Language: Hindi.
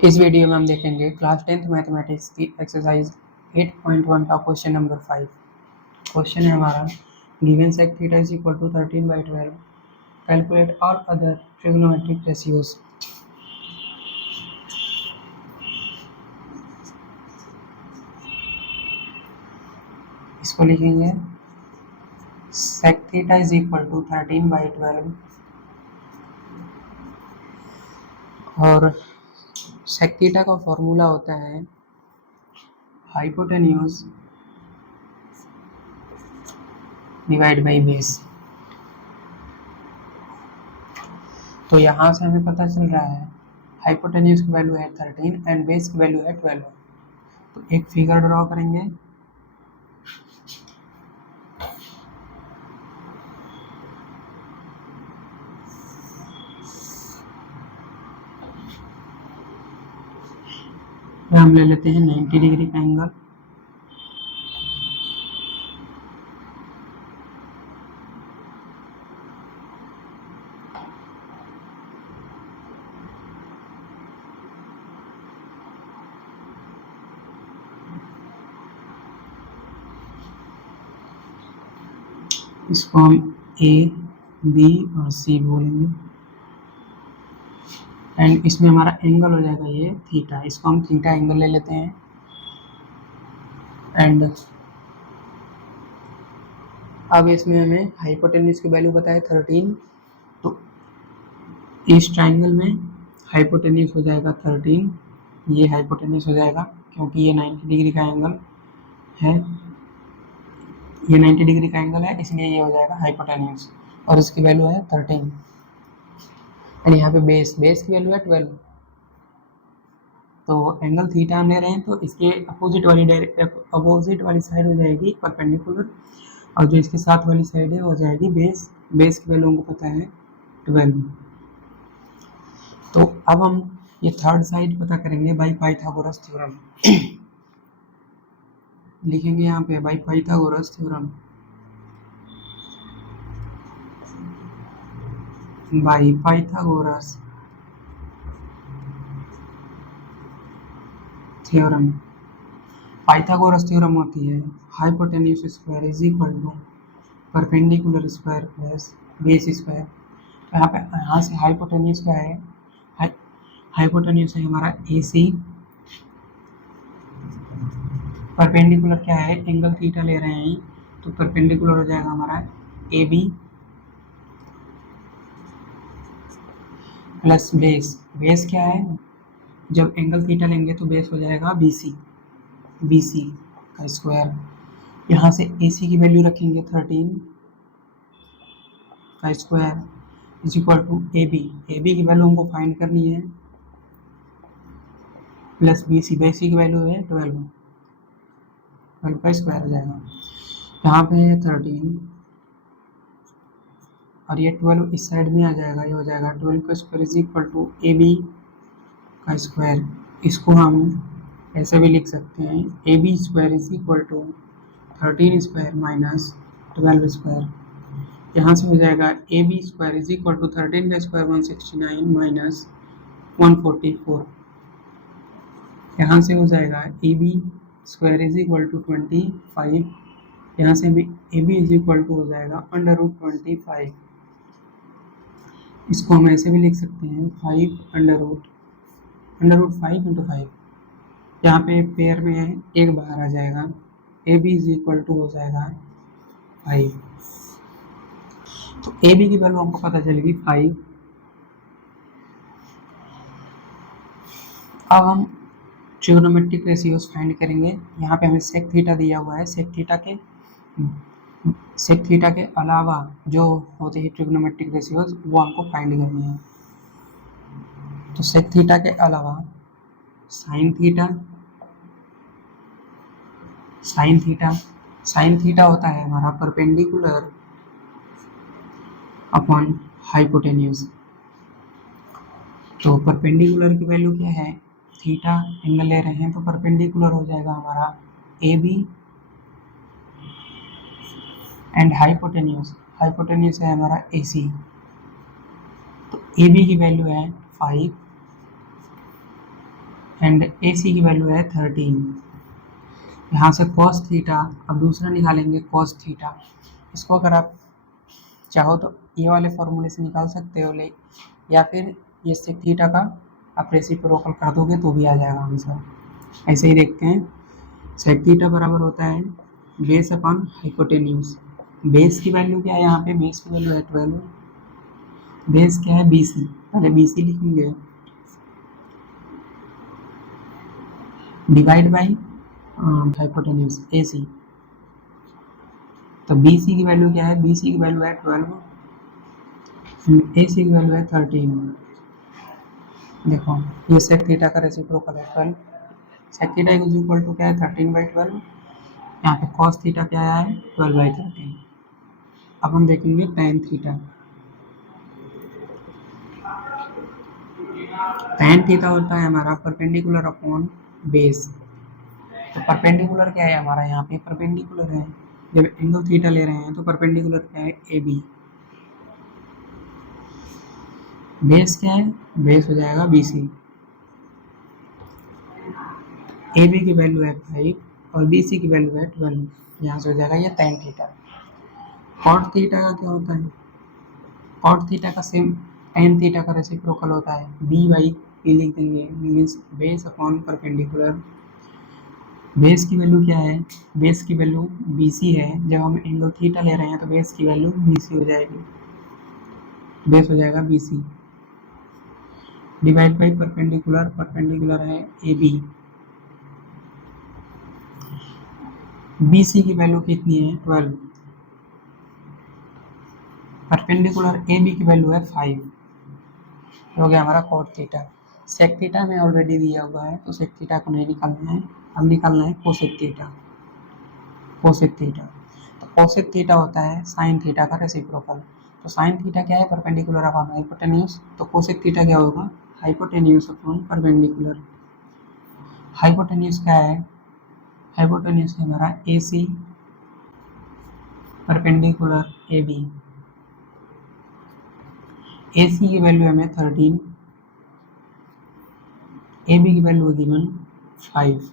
इस वीडियो में हम देखेंगे क्लास 10th मैथमेटिक्स की एक्सरसाइज 8.1 का क्वेश्चन नंबर 5। क्वेश्चन है हमारा given sec theta is equal to 13/12 calculate all other trigonometric ratios. इसको लिखेंगे sec theta is equal to 13/12 और sec थीटा का फॉर्मूला होता है हाइपोटेन्यूज डिवाइड बाई बेस। तो यहाँ से हमें पता चल रहा है हाइपोटेन्यूज की वैल्यू है 13 एंड बेस की वैल्यू है 12। तो एक फिगर ड्रॉ करेंगे। हम ले लेते हैं 90 डिग्री का एंगल। इसको हम ए बी और सी बोलेंगे एंड इसमें हमारा एंगल हो जाएगा ये थीटा। इसको हम थीटा एंगल ले लेते हैं एंड अब इसमें हमें हाइपोटेन्यूज की वैल्यू बताया 13। तो इस ट्राइंगल में हाइपोटेन्यूज हो जाएगा 13, ये हाइपोटेन्यूज हो जाएगा क्योंकि ये 90 डिग्री का एंगल है, ये 90 डिग्री का एंगल है, इसलिए ये हो जाएगा हाइपोटेन्यूज और इसकी वैल्यू है 13 एंड यहाँ पे बेस की वैल्यू है 12। तो एंगल थीटा हम ले रहे हैं तो इसके अपोजिट वाली साइड हो जाएगी परपेंडिकुलर और जो इसके साथ वाली साइड है हो जाएगी बेस की वैल्यू हमको पता है 12। तो अब हम ये थर्ड साइड पता करेंगे बाय पाइथागोरस थ्योरम। लिखेंगे यहाँ पे by Pythagoras theorem. By Pythagoras theorem. Pythagoras theorem होती है hypotenuse square is equal to perpendicular square plus base square. यहाँ से हाइपोटेन्यूज क्या है, हाइपोटेन्यूज है हमारा AC, परपेंडिकुलर क्या है एंगल थीटा ले रहे हैं तो परपेंडिकुलर हो जाएगा हमारा AB प्लस बेस क्या है, जब एंगल थीटा लेंगे तो बेस हो जाएगा BC का स्क्वायर। यहाँ से AC की वैल्यू रखेंगे 13 का square is equal to AB की वैल्यू हमको फाइंड करनी है प्लस BC की वैल्यू है 12 का स्क्वायर हो जाएगा। यहाँ पे है 13 और ये 12 इस साइड में आ जाएगा, ये हो जाएगा 12 का square is equal to AB का स्क्वायर। इसको हम ऐसे भी लिख सकते हैं AB square is equal to 13 square minus 12 square. यहाँ से हो जाएगा AB square is equal to 13 का स्क्वायर 169 माइनस 144। यहाँ से हो जाएगा AB square is equal to 25। यहाँ से भी AB इज इक्वल टू हो जाएगा √25। इसको हम ऐसे भी लिख सकते हैं 5 √5 इंटू 5। यहाँ पे पेयर में है एक बाहर आ जाएगा, AB इज इक्वल टू हो जाएगा 5। तो AB की वैल्यू हमको पता चलेगी 5। अब हम ट्रिग्नोमेट्रिक रेशियोज फाइंड करेंगे। यहाँ पे हमें सेक थीटा दिया हुआ है, सेक थीटा के अलावा जो होते हैं ट्रिग्नोमेट्रिक रेशियोज वो हमको फाइंड करनी है। तो सेक थीटा के अलावा साइन थीटा होता है हमारा परपेंडिकुलर अपॉन हाइपोटेन्यूज। तो परपेंडिकुलर की वैल्यू क्या है, थीटा एंगल ले रहे हैं तो परपेंडिकुलर हो जाएगा हमारा AB एंड हाइपोटेन्यूज है हमारा AC। तो AB की वैल्यू है 5 एंड ए सी की वैल्यू है 13। यहाँ से cos थीटा, अब दूसरा निकालेंगे cos थीटा। इसको अगर आप चाहो तो ये वाले फॉर्मूले से निकाल सकते हो, ले या फिर ये सेक थीटा का आप रेसिप्रोकल कर दोगे तो भी आ जाएगा आंसर। ऐसे ही देखते हैं, सेक थीटा बराबर होता है बेस अपॉन हाइपोटेन्यूज। बेस की वैल्यू क्या है यहाँ पे, बेस की वैल्यू है 12, बेस क्या है BC, पहले BC लिखेंगे डिवाइड बाई हाइपोटेन्यूज AC। तो BC की वैल्यू क्या है, BC की वैल्यू है 12, AC की वैल्यू है 13। देखो ये सेक थीटा का रेसिप्रोकल है 12, sec theta is equal to क्या है 13/12, यहाँ पे cos थीटा क्या है 12/13। अब हम देखेंगे tan थीटा। tan थीटा होता है हमारा परपेंडिकुलर अपॉन बेस। तो परपेंडिकुलर क्या है हमारा, यहाँ पे परपेंडिकुलर है, जब एंगल थीटा ले रहे हैं तो परपेंडिकुलर क्या है AB। बेस क्या है, बेस हो जाएगा BC। AB की वैल्यू है 5 और BC की वैल्यू है 12, यहाँ से हो जाएगा ये tan थीटा। cot थीटा का क्या होता है, cot थीटा का सेम tan थीटा का रेसिप्रोकल होता है B/P लिख देंगे, means base upon perpendicular. Base की वैल्यू क्या है, बेस की वैल्यू BC है, जब हम एंगल थीटा ले रहे हैं तो बेस की वैल्यू BC हो जाएगी, बेस हो जाएगा BC divide by perpendicular, perpendicular है AB। BC की वैल्यू कितनी है 12, परपेंडिकुलर AB की वैल्यू है 5, हो गया हमारा cot थीटा। सेक थीटा में ऑलरेडी दिया हुआ है तो सेक थीटा को नहीं निकालना है, अब निकालना है कोसेक थीटा। कोसेक थीटा, तो कोसेक थीटा होता है साइन थीटा का रेसिप्रोकल। तो साइन थीटा क्या है, परपेंडिकुलर अपॉन हाइपोटेन्यूज, तो कोसेक थीटा क्या होगा, हाइपोटेन्यूज अपॉन परपेंडिकुलर। हाइपोटेन्यूज क्या है, हाइपोटेन्यूज है हमारा AC परपेंडिकुलर AB। AC की वैल्यू हमें 13, AB की वैल्यू गिवन 5।